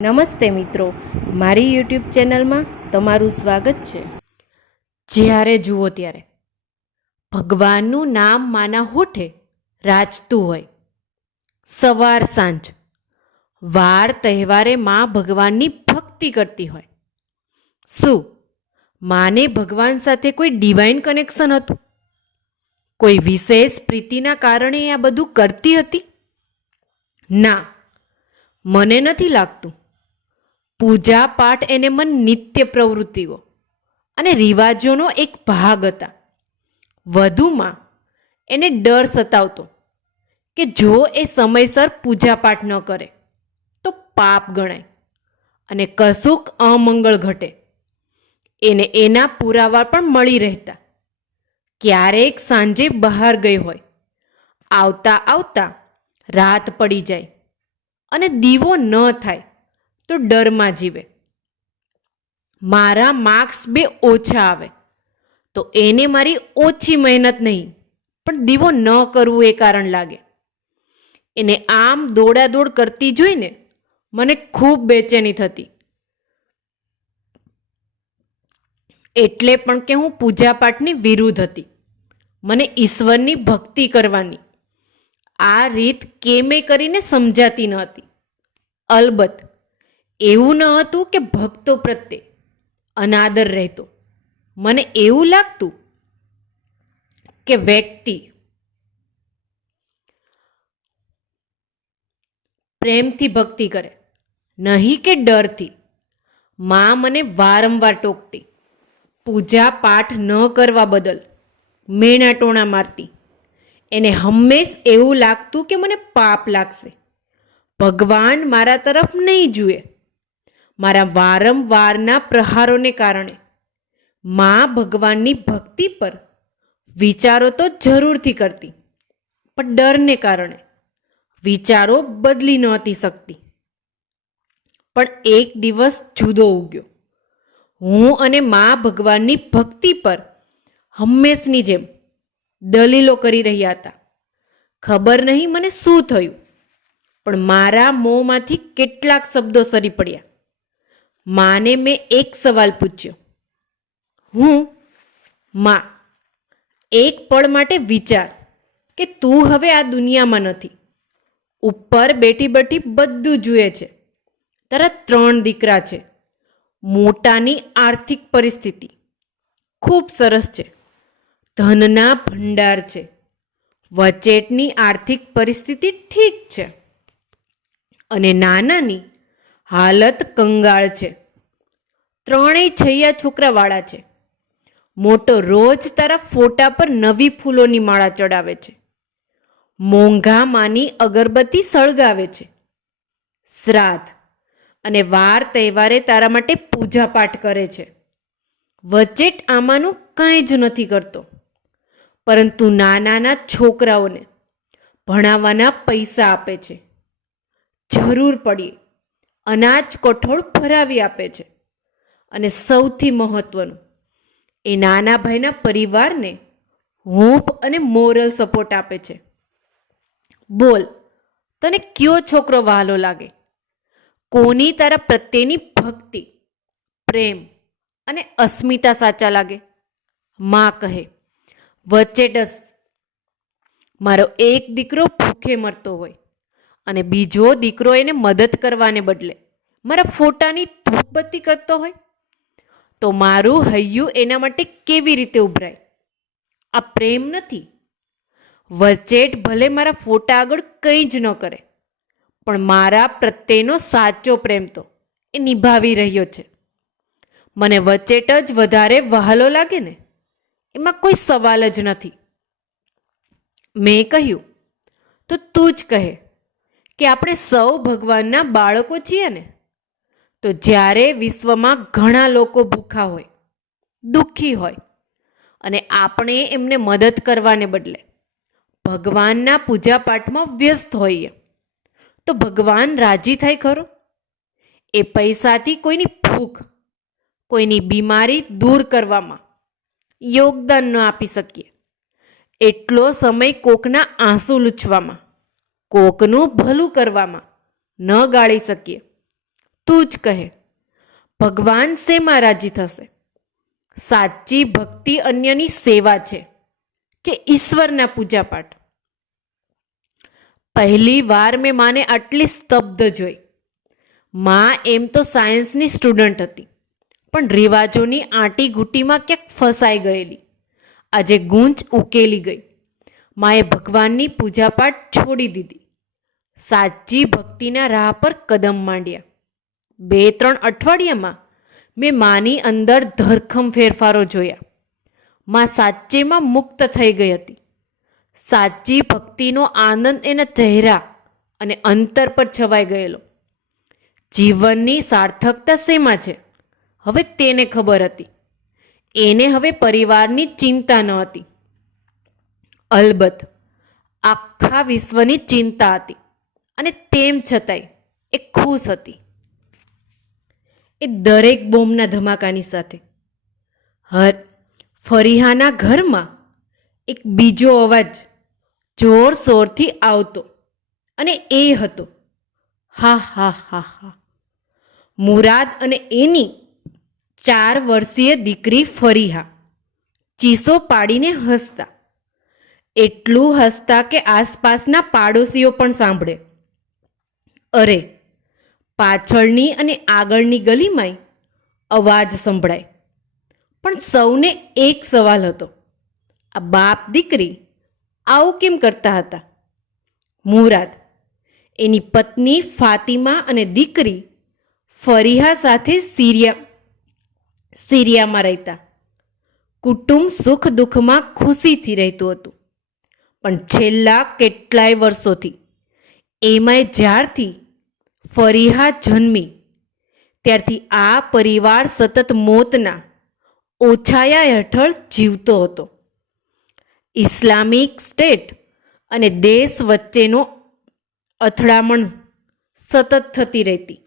નમસ્તે મિત્રો, મારી યુટ્યુબ ચેનલમાં તમારું સ્વાગત છે. જ્યારે જુઓ ત્યારે, ભગવાનનું નામ માના હોઠે રાચતું હોય. સવાર સાંજ, વાર તહેવારે માં ભગવાનની ભક્તિ કરતી હોય. શું માને ભગવાન સાથે કોઈ ડિવાઇન કનેક્શન હતું? કોઈ વિશેષ પ્રીતિના કારણે આ બધું કરતી હતી? ના, મને નથી લાગતું પૂજા પાઠ એને મન નિત્ય પ્રવૃત્તિઓ અને રિવાજોનો એક ભાગ હતા. વધુમાં એને ડર સતાવતો કે જો એ સમયસર પૂજાપાઠ ન કરે, તો પાપ ગણાય અને કશુંક અમંગળ ઘટે. એને એના પુરાવા પણ મળી રહેતા. ક્યારેક સાંજે બહાર ગઈ હોય, આવતા આવતા રાત પડી જાય અને દીવો ન થાય તો ડરમાં જીવે. મારા માર્ક્સ બે ઓછા આવે. તો એને મારી ઓછી મહેનત નહીં, પણ દીવો ન કરવું એ કારણ લાગે. એને આમ દોડાદોડ કરતી જોઈને મને ખૂબ બેચેની થતી. એટલે પણ કે હું પૂજાપાઠની વિરુદ્ધ હતી. મને ઈશ્વરની ભક્તિ કરવાની. આ રીત કેમે કરીને સમજાતી ન હતી. અલબત્ત એવું ન હતું કે ભક્તો પ્રત્યે અનાદર રહેતો. મને એવું લાગતું કે વ્યક્તિ પ્રેમથી ભક્તિ કરે, નહીં કે ડરથી. માં મને વારંવાર ટોકતી, પૂજા પાઠ ન કરવા બદલ મેણા ટોણા મારતી. એને હંમેશ એવું લાગતું કે મને પાપ લાગશે. ભગવાન મારા તરફ નહીં જુએ. મારા વારંવારના પ્રહારોને કારણે. મા ભગવાનની ભક્તિ પર વિચારો તો જરૂરથી કરતી, પણ ડરને કારણે વિચારો બદલી નહોતી શકતી. પણ એક દિવસ જુદો ઉગ્યો. હું અને મા ભગવાનની ભક્તિ પર હંમેશની જેમ દલીલો કરી રહ્યા હતા. ખબર નહીં મને શું થયું, પણ મારા મોંમાંથી કેટલાક શબ્દો સરી પડ્યા. માને મેં એક સવાલ પૂછ્યો હું માં એક પળ માટે વિચાર કે તું હવે આ દુનિયામાં નથી ઉપર બેઠી બેઠી બધું જુએ છે તારા ત્રણ દીકરા છે મોટાની આર્થિક પરિસ્થિતિ ખૂબ સરસ છે ધનના ભંડાર છે વચેટની આર્થિક પરિસ્થિતિ ઠીક છે અને નાનાની હાલત કંગાળ છે. ત્રણેય છૈયા છોકરાવાળા છે. મોટો રોજ તારા ફોટા પર નવી ફૂલોની માળા ચડાવે છે. મોંઘા માની અગરબત્તી સળગાવે છે. શ્રાદ્ધ અને વાર તહેવારે તારા માટે પૂજાપાઠ કરે છે. વચેટ આમાંનું કાંઈ જ નથી કરતો. પરંતુ નાનાના છોકરાઓને ભણાવવાના પૈસા આપે છે. જરૂર પડીએ. અનાજ કઠોળ ભરાવી આપે છે. અને સૌથી મહત્વનું, એ નાના ભાઈના પરિવારને હૂંફ અને મોરલ સપોર્ટ આપે છે. બોલ, તને કયો છોકરો વહાલો લાગે? કોની તારા પ્રત્યેની ભક્તિ, પ્રેમ અને અસ્મિતા સાચા લાગે? માં કહે, વચ્ચે ડસ, મારો એક દીકરો ભૂખે મરતો હોય. અને બીજો દીકરો એને મદદ કરવાને બદલે મારા ફોટાની ધૂપબત્તી કરતો હોય, તો મારું હૈયું એના માટે કેવી રીતે ઉભરાય? આ પ્રેમ નથી. વચેટ ભલે મારા ફોટા આગળ કંઈ જ ન કરે, પણ મારા પ્રત્યેનો સાચો પ્રેમ તો એ નિભાવી રહ્યો છે. મને વચેટ જ વધારે વહાલો લાગે ને, એમાં કોઈ સવાલ જ નથી. મેં કહ્યું, તો તું જ કહે કે આપણે સૌ ભગવાનના બાળકો છીએ ને, તો જ્યારે વિશ્વમાં ઘણા લોકો ભૂખા હોય, દુઃખી હોય, અને આપણે એમને મદદ કરવાને બદલે ભગવાનના પૂજાપાઠમાં વ્યસ્ત હોઈએ, તો ભગવાન રાજી થાય ખરો? એ પૈસાથી કોઈની ભૂખ, કોઈની બીમારી દૂર કરવામાં યોગદાન ન આપી શકીએ. એટલો સમય કોકના આંસુ લૂછવામાં કોકનું ભલું કરવામાં ન ગાળી શકીએ. તું જ કહે, ભગવાન શેમાં રાજી થશે? સાચી ભક્તિ અન્યની સેવા છે કે ઈશ્વરના પૂજાપાઠ? પહેલી વાર મેં માને આટલી સ્તબ્ધ જોઈ. માં એમ તો સાયન્સની સ્ટુડન્ટ હતી, પણ રિવાજોની આંટી ઘૂંટીમાં ક્યાંક ફસાઈ ગયેલી. આજે ગૂંચ ઉકેલી ગઈ. માએ ભગવાનની પૂજાપાઠ છોડી દીધી. સાચી ભક્તિના રાહ પર કદમ માંડ્યા. બે ત્રણ અઠવાડિયામાં મેં માની અંદર ધરખમ ફેરફારો જોયા. માં સાચેમાં મુક્ત થઈ ગઈ હતી. સાચી ભક્તિનો આનંદ એના ચહેરા અને અંતર પર છવાઈ ગયેલો. જીવનની સાર્થકતા શેમાં છે? હવે તેને ખબર હતી. એને હવે પરિવારની ચિંતા ન હતી. અલબત્ત, આખા વિશ્વની ચિંતા હતી અને તેમ છતાંય એ ખુશ હતી. એ દરેક બોમ્બના ધમાકાની સાથે. હર, ફરીહાના ઘરમાં એક બીજો અવાજ જોરશોરથી આવતો અને એ હતો, હા હા હા હા. મુરાદ અને એની ચાર વર્ષીય દીકરી ફરીહા ચીસો પાડીને હસતા. એટલું હસતા કે આસપાસના પાડોશીઓ પણ સાંભળે. અરે, પાછળની અને આગળની ગલીમાંય અવાજ સંભળાય. પણ સૌને એક સવાલ હતો. આ બાપ દીકરી આવું કેમ કરતા હતા? મુરાદ, એની પત્ની ફાતિમા અને દીકરી ફરીહા સાથે સિરિયા, સિરિયામાં રહેતા. કુટુંબ સુખ દુઃખમાં ખુશીથી રહેતું હતું. પણ છેલ્લા કેટલાય વર્ષોથી એમાંય જ્યારથી ફરીહા જન્મી, ત્યારથી આ પરિવાર સતત મોતના ઓછાયા હેઠળ જીવતો હતો. ઇસ્લામિક સ્ટેટ અને દેશ વચ્ચેનો અથડામણ સતત થતી રહેતી.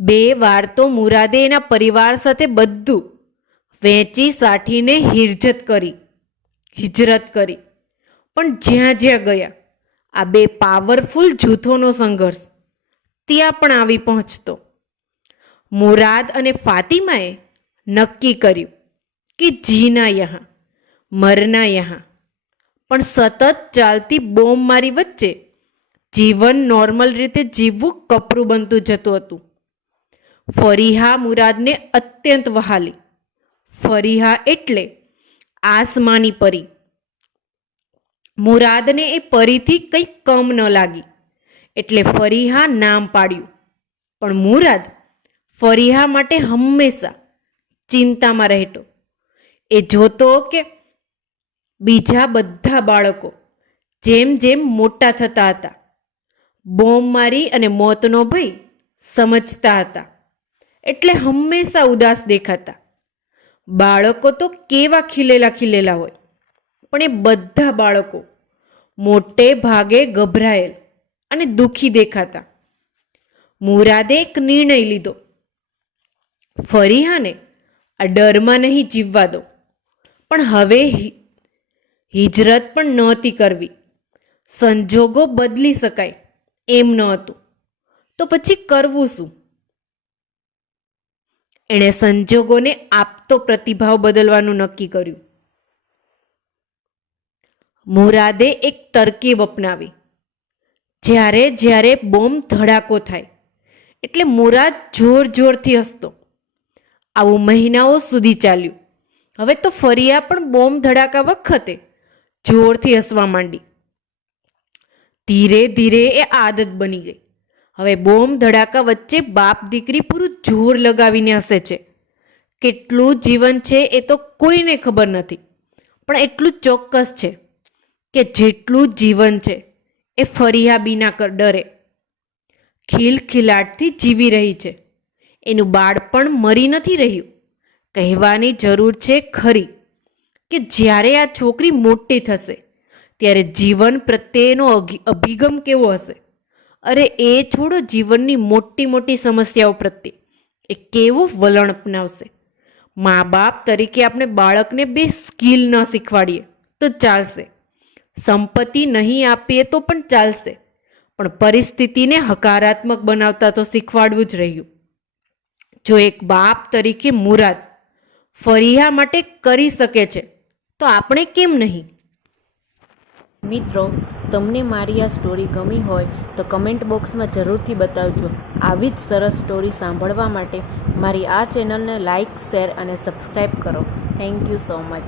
બે વાર તો મુરાદે એના પરિવાર સાથે બધું વેચી સાઠીને હિરજત કરી, હિજરત કરી. પણ જ્યાં જ્યાં ગયા, આ બે પાવરફુલ જૂથોનો સંઘર્ષ, ત્યાં પણ આવી પહોંચતો. મુરાદ અને ફાતિમાએ નક્કી કર્યું કે જીના યહાં, મરના યહાં. પણ સતત ચાલતી બોમ્બ મારી વચ્ચે જીવન નોર્મલ રીતે જીવવું કપરું બનતું જતું હતું. ફરીહા મુરાદને અત્યંત વહાલી. ફરીહા એટલે આસમાની પરી. મુરાદને એ પરીથી કંઈ કમ ન લાગી. એટલે ફરીહા નામ પાડ્યું. પણ મુરાદ ફરીહા માટે હંમેશા ચિંતામાં રહેતો. એ જોતો કે બીજા બધા બાળકો જેમ જેમ મોટા થતા હતા, બોમ્બ મારી અને મોતનો ભય સમજતા હતા. એટલે હંમેશા ઉદાસ દેખાતા. બાળકો તો કેવા ખીલેલા ખીલેલા હોય. પણ એ બધા બાળકો મોટે ભાગે ગભરાયેલ અને દુઃખી દેખાતા. મુરાદે એક નિર્ણય લીધો. ફરીહાને આ ડરમાં નહીં જીવવા દો. પણ હવે હિજરત પણ નહોતી કરવી. સંજોગો બદલી શકાય એમ ન હતું. તો પછી કરવું શું? એણે સંજોગોને આપતો પ્રતિભાવ બદલવાનું નક્કી કર્યું. મુરાદે એક તરકીબ અપનાવી. જ્યારે જ્યારે બોમ્બ ધડાકો થાય, એટલે મુરાદ જોર જોરથી હસતો. આવું મહિનાઓ સુધી ચાલ્યું. હવે તો ફરિયા પણ બોમ્બ ધડાકા વખતે જોરથી હસવા માંડી. ધીરે ધીરે એ આદત બની ગઈ. હવે બોમ્બ ધડાકા વચ્ચે બાપ દીકરી પૂરું જોર લગાવીને હસે છે. કેટલું જીવન છે એ તો કોઈને ખબર નથી. પણ એટલું ચોક્કસ છે. કે જેટલું જીવન છે, એ ફરિયા બીના ડરે. ખિલખિલાટથી જીવી રહી છે. એનું બાળપણ મરી નથી રહ્યું. કહેવાની જરૂર છે ખરી કે જ્યારે આ છોકરી મોટી થશે, ત્યારે જીવન પ્રત્યેનો અભિગમ કેવો હશે? અરે, એ છોડો જીવનની મોટી મોટી સમસ્યાઓ પ્રત્યે. એ કેવું વલણ અપનાવશે? મા બાપ તરીકે આપણે બાળકને બે સ્કિલ ન શીખવાડીએ તો ચાલશે. સંપત્તિ નહીં આપીએ તો પણ ચાલશે. પણ પરિસ્થિતિને હકારાત્મક બનાવતા તો શીખવાડવું જ રહ્યું. જો એક બાપ તરીકે મુરાદ ફરિયા માટે કરી શકે છે, તો આપણે કેમ નહીં? મિત્રો, તમને મારી આ સ્ટોરી ગમી હોય તો કમેન્ટ બોક્સમાં જરૂરથી બતાવજો. આવી જ સરસ સ્ટોરી સાંભળવા માટે મારી આ ચેનલને લાઇક શેર અને સબસ્ક્રાઈબ કરો. Thank you so much